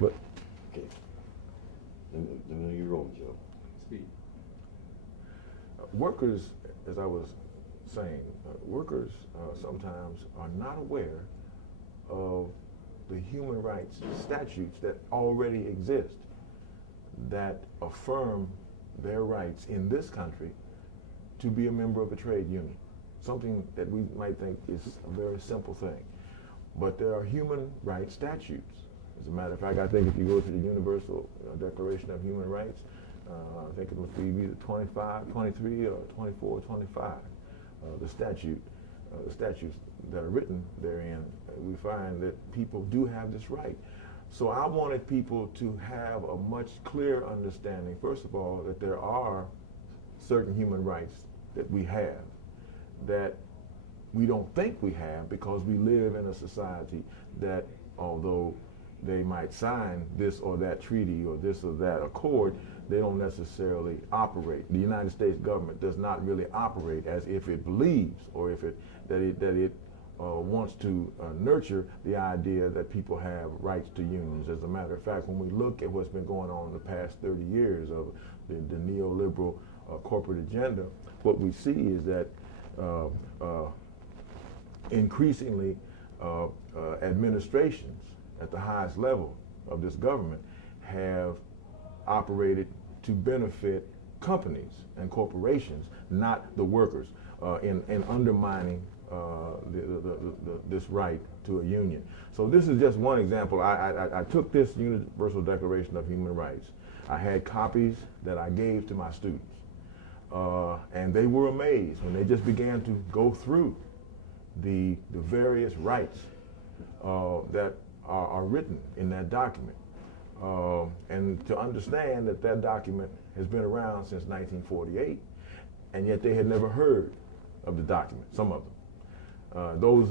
But, okay. Let me know you're rolling, Joe. Speed. Workers, as I was saying, workers sometimes are not aware of the human rights statutes that already exist that affirm their rights in this country to be a member of a trade union. Something that we might think is a very simple thing. But there are human rights statutes. As a matter of fact, I think if you go to the Universal Declaration of Human Rights, I think it must be either 25, 23, or 24, 25. The statutes that are written therein, we find that people do have this right. So I wanted people to have a much clearer understanding, first of all, that there are certain human rights that we have that we don't think we have because we live in a society that, although they might sign this or that treaty or this or that accord, they don't necessarily operate. The United States government does not really operate as if it believes or if it wants to nurture the idea that people have rights to unions. As a matter of fact, when we look at what's been going on in the past 30 years of the neoliberal corporate agenda, what we see is that increasingly administrations at the highest level of this government have operated to benefit companies and corporations, not the workers, in undermining this right to a union. So this is just one example. I took this Universal Declaration of Human Rights. I had copies that I gave to my students. And they were amazed when they just began to go through the various rights that are written in that document. And to understand that that document has been around since 1948, and yet they had never heard of the document, some of them. Those who